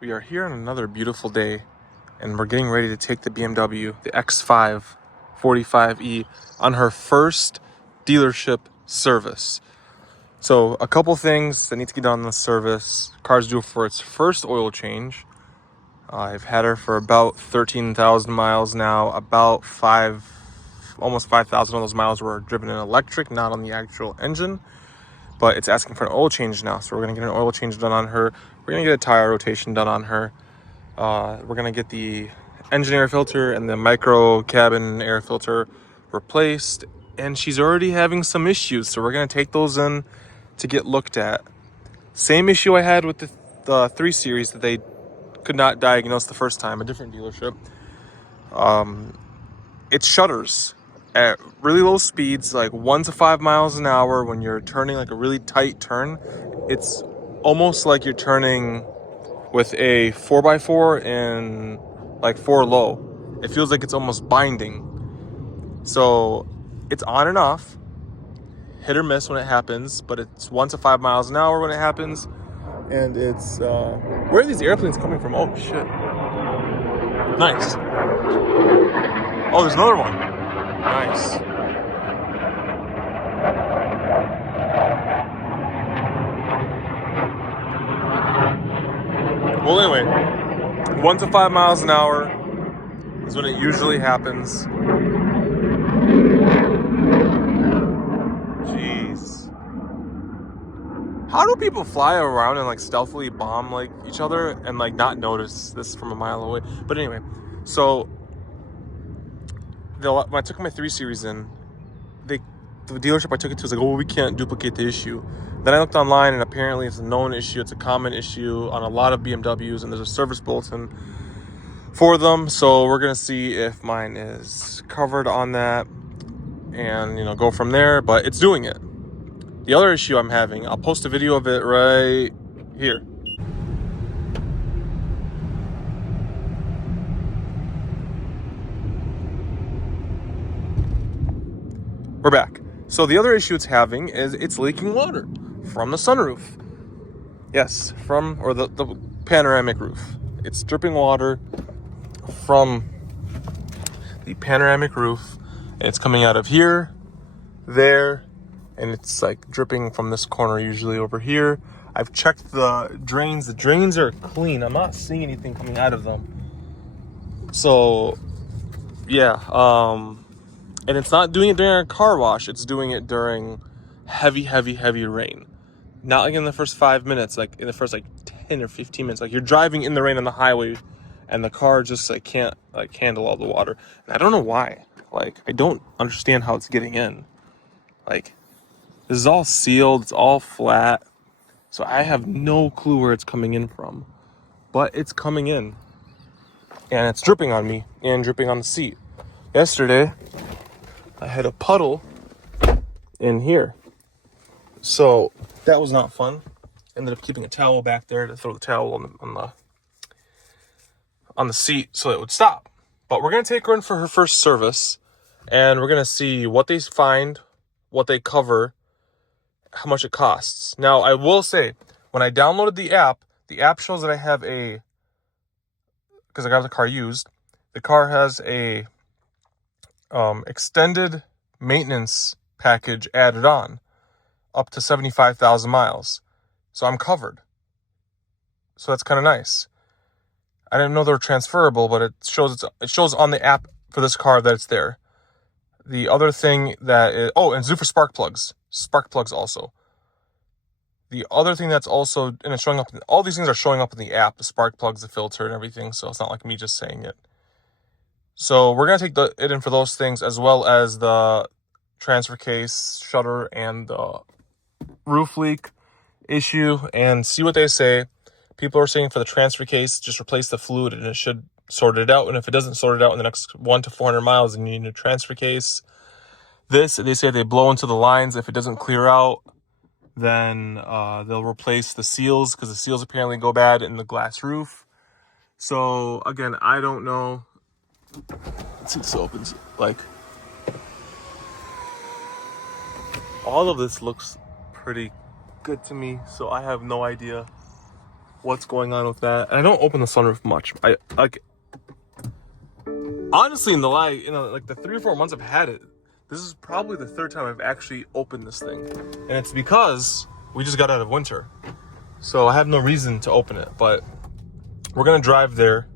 We are here on another beautiful day, and we're getting ready to take the BMW, the X5 45E, on her first dealership service. So a couple things that need to get done on the service. Car's due for its first oil change. I've had her for about 13,000 miles now. Almost 5,000 of those miles were driven in electric, not on the actual engine. But it's asking for an oil change now, so we're gonna get an oil change done on her. We're gonna get a tire rotation done on her. We're gonna get the engine air filter and the micro cabin air filter replaced, and she's already having some issues, so we're gonna take those in to get looked at. Same issue I had with the 3 Series that they could not diagnose the first time, a different dealership. It shudders at really low speeds, like 1 to 5 miles an hour. When you're turning like a really tight turn, it's almost like you're turning with a 4x4 and like 4 low. It feels like it's almost binding. So it's on and off, hit or miss when it happens, but it's 1 to 5 miles an hour when it happens. And it's where are these airplanes coming from? Oh shit, nice. Oh, there's another one. Nice. Well, anyway, 1 to 5 miles an hour is when it usually happens. Jeez. How do people fly around and like stealthily bomb like each other and like not notice this from a mile away? But anyway, so when I took my 3 Series in, the dealership I took it to was like, oh, we can't duplicate the issue. Then I looked online, and apparently it's a known issue. It's a common issue on a lot of BMWs, and there's a service bulletin for them. So we're gonna see if mine is covered on that, and go from there. But it's doing it. The other issue I'm having, I'll post a video of it right here. We're back. So the other issue it's having is it's leaking water from the sunroof. Yes, the panoramic roof. It's dripping water from the panoramic roof, and it's coming out of here, there, and it's like dripping from this corner usually over here. I've checked the drains. The drains are clean. I'm not seeing anything coming out of them. So, yeah, and it's not doing it during a car wash. It's doing it during heavy rain. Not like in the first 5 minutes, like in the first like 10 or 15 minutes. Like you're driving in the rain on the highway and the car just like can't like handle all the water. And I don't know why. Like I don't understand how it's getting in. Like this is all sealed, it's all flat. So I have no clue where it's coming in from. But it's coming in. And it's dripping on me and dripping on the seat. Yesterday, I had a puddle in here. So that was not fun. Ended up keeping a towel back there to throw the towel on the seat so it would stop. But we're gonna take her in for her first service, and we're gonna see what they find, what they cover, how much it costs. Now I will say, when I downloaded the app shows that I have because I got the car used. The car has a extended maintenance package added on, up to 75,000 miles. So I'm covered. So that's kind of nice. I didn't know they were transferable, but it shows on the app for this car that it's there. The other thing that is, and it's due for spark plugs also. The other thing that's also, and it's showing up, all these things are showing up in the app, the spark plugs, the filter, and everything. So it's not like me just saying it. So we're gonna take it in for those things, as well as the transfer case, shutter, and the roof leak issue, and see what they say. People are saying for the transfer case, just replace the fluid and it should sort it out. And if it doesn't sort it out in the next 1 to 400 miles, then you need a transfer case. They say they blow into the lines. If it doesn't clear out, then they'll replace the seals, because the seals apparently go bad in the glass roof. So again, I don't know. Let's see if this opens. Like, all of this looks pretty good to me, so I have no idea what's going on with that. And I don't open the sunroof much. I like, honestly, in the like the 3 or 4 months I've had it, this is probably the 3rd time I've actually opened this thing. And it's because we just got out of winter. So I have no reason to open it, but we're gonna drive there.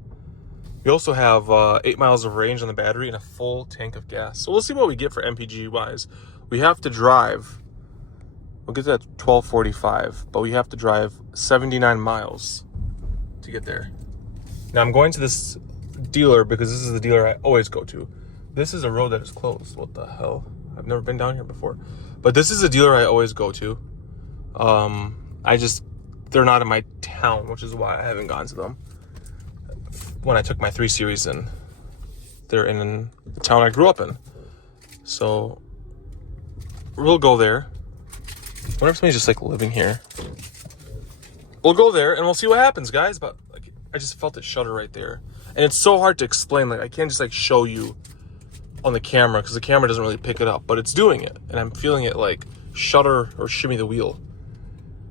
We also have 8 miles of range on the battery and a full tank of gas. So we'll see what we get for MPG wise. We have to drive, we'll get to that 12:45, but we have to drive 79 miles to get there. Now I'm going to this dealer because this is the dealer I always go to. This is a road that is closed. What the hell? I've never been down here before. But this is a dealer I always go to. They're not in my town, which is why I haven't gone to them. When I took my 3 Series in, they're in the town I grew up in. So we'll go there. I wonder if somebody's just like living here. We'll go there and we'll see what happens, guys. But like, I just felt it shudder right there. And it's so hard to explain. Like, I can't just like show you on the camera because the camera doesn't really pick it up, but it's doing it. And I'm feeling it like shudder or shimmy the wheel.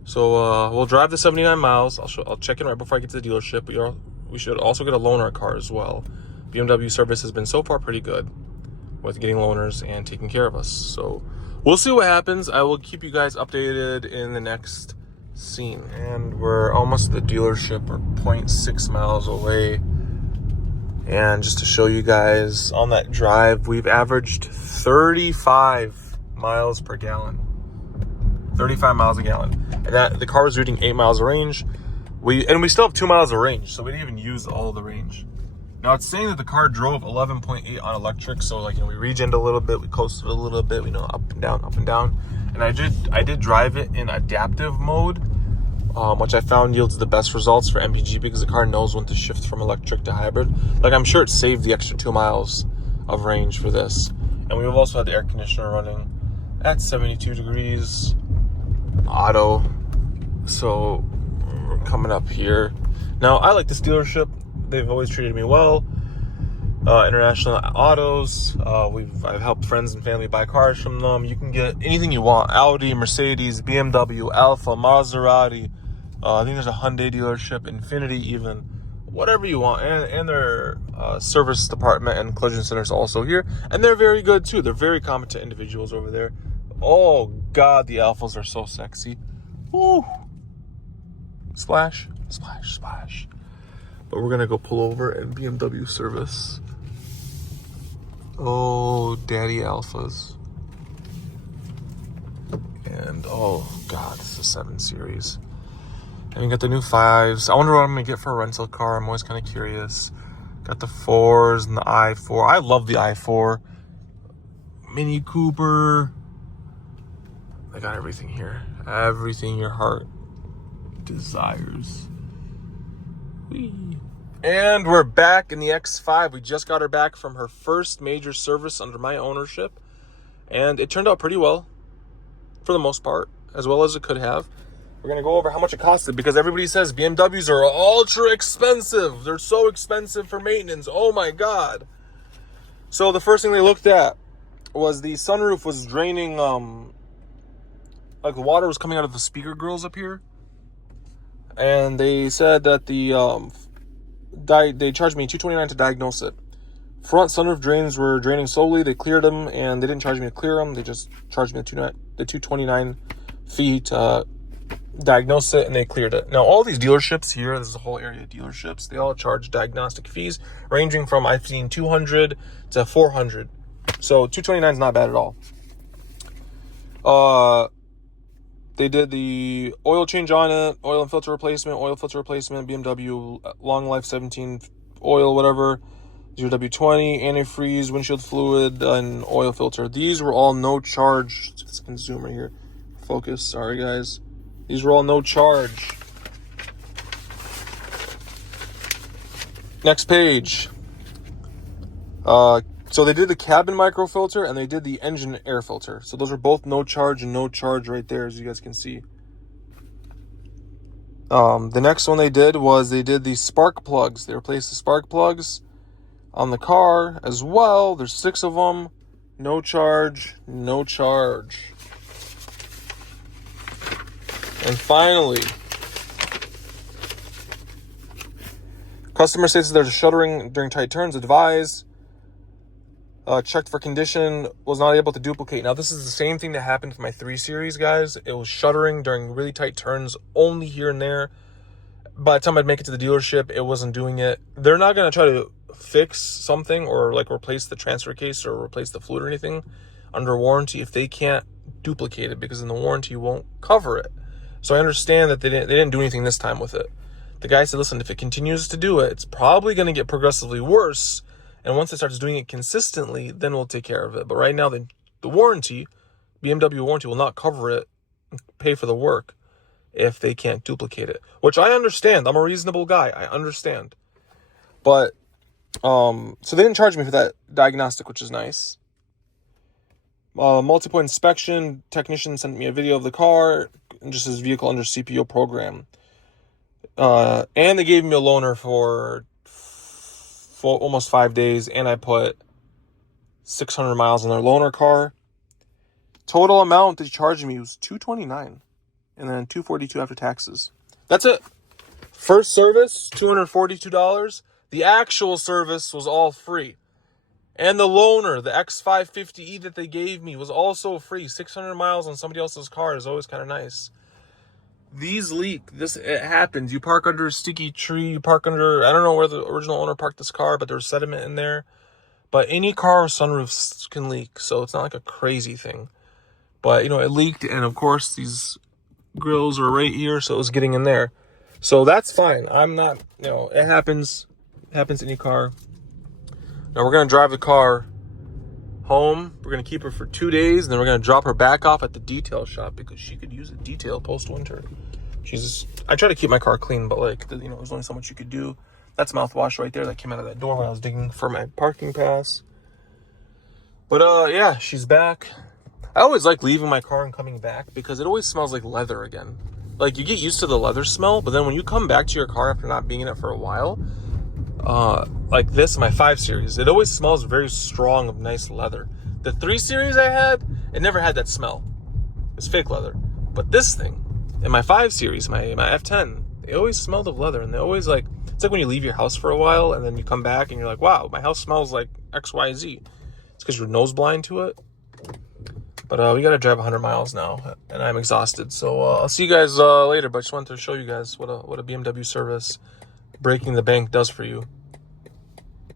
So we'll drive the 79 miles. I'll check in right before I get to the dealership. We should also get a loaner car as well. BMW service has been so far pretty good with getting loaners and taking care of us. So we'll see what happens. I will keep you guys updated in the next scene. And we're almost at the dealership. We're 0.6 miles away. And just to show you guys, on that drive, we've averaged 35 miles per gallon. 35 miles a gallon. And the car was reading 8 miles of range. We still have 2 miles of range, so we didn't even use all of the range. Now it's saying that the car drove 11.8 on electric, so like, we regened a little bit, we coasted a little bit, up and down. And I did drive it in adaptive mode, which I found yields the best results for MPG because the car knows when to shift from electric to hybrid. Like, I'm sure it saved the extra 2 miles of range for this. And we've also had the air conditioner running at 72 degrees, auto. So we're coming up here. Now, I like this dealership. They've always treated me well. International Autos. I've helped friends and family buy cars from them. You can get anything you want. Audi, Mercedes, BMW, Alfa, Maserati. I think there's a Hyundai dealership, Infinity even. Whatever you want. And their service department and collision center is also here. And they're very good too. They're very competent individuals over there. Oh God, the Alfas are so sexy. Woo! Splash, splash, splash. But we're gonna go pull over at BMW service. Oh, daddy Alphas. And oh God, this is a 7 Series. And we got the new 5s. I wonder what I'm gonna get for a rental car. I'm always kind of curious. Got the 4s and the i4. I love the i4. Mini Cooper. I got everything here. Everything your heart desires. Whee. And we're back in the X5. We just got her back from her first major service under my ownership. And it turned out pretty well, for the most part, as well as it could have. We're going to go over how much it costed because everybody says BMWs are ultra expensive. They're so expensive for maintenance. Oh my God. So the first thing they looked at was the sunroof was draining, like the water was coming out of the speaker grills up here. And they said that they charged me $229 to diagnose it. Front sunroof drains were draining slowly. They cleared them, and they didn't charge me to clear them. They just charged me the $229 fee to diagnose it, and they cleared it. Now, all these dealerships here, this is a whole area of dealerships, they all charge diagnostic fees ranging from, I've seen, $200 to $400. So $229 is not bad at all. They did the oil change on it, oil filter replacement, BMW, long life 17 oil, whatever, 0W20, antifreeze, windshield fluid, and oil filter. These were all no charge. Let's get this zoom right here. Focus, sorry guys. These were all no charge. Next page. So they did the cabin microfilter and they did the engine air filter. So those are both no charge and no charge right there, as you guys can see. The next one they did was they did the spark plugs. They replaced the spark plugs on the car as well. There's 6 of them. No charge, no charge. And finally, Customer states they're shuttering during tight turns. Advised. Checked for condition. Was not able to duplicate. Now, this is the same thing that happened with my 3 Series, guys. It was shuttering during really tight turns, only here and there. By the time I'd make it to the dealership, it wasn't doing it. They're not going to try to fix something or like replace the transfer case or replace the fluid or anything under warranty if they can't duplicate it, because then the warranty won't cover it. So I understand that they didn't do anything this time with it. The guy said, listen, if it continues to do it, it's probably going to get progressively worse. And once it starts doing it consistently, then we'll take care of it. But right now, the warranty, BMW warranty, will not cover it and pay for the work if they can't duplicate it. Which I understand. I'm a reasonable guy. I understand. But, so they didn't charge me for that diagnostic, which is nice. Multi-point inspection. Technician sent me a video of the car and just his vehicle under CPO program. And they gave me a loaner for almost 5 days, and I put 600 miles on their loaner car. Total amount they charged me was $229, and then $242 after taxes. That's it. First service, $242. The actual service was all free. And the loaner, the X550E that they gave me, was also free. 600 miles on somebody else's car is always kind of nice. These leak. It happens. You park under a sticky tree. You park under, I don't know where the original owner parked this car, but there's sediment in there. But any car with sunroofs can leak, so it's not like a crazy thing. But, it leaked, and of course, these grills were right here, so it was getting in there. So that's fine. I'm not, it happens. It happens to any car. Now we're going to drive the car home. We're going to keep her for 2 days, and then we're going to drop her back off at the detail shop because she could use a detail post-winter. I try to keep my car clean, but there's only so much you could do. That's mouthwash right there that came out of that door when I was digging for my parking pass. But yeah, she's back. I always like leaving my car and coming back because it always smells like leather again. Like, you get used to the leather smell, but then when you come back to your car after not being in it for a while, like this, my 5 Series, it always smells very strong of nice leather. The 3 Series I had, it never had that smell. It's fake leather. But this thing, in my 5 Series, my F10, they always smelled of leather, and they always it's like when you leave your house for a while, and then you come back, and you're like, wow, my house smells like XYZ. It's because you're nose blind to it. But we got to drive 100 miles now, and I'm exhausted. So I'll see you guys later, but I just wanted to show you guys what a BMW service breaking the bank does for you.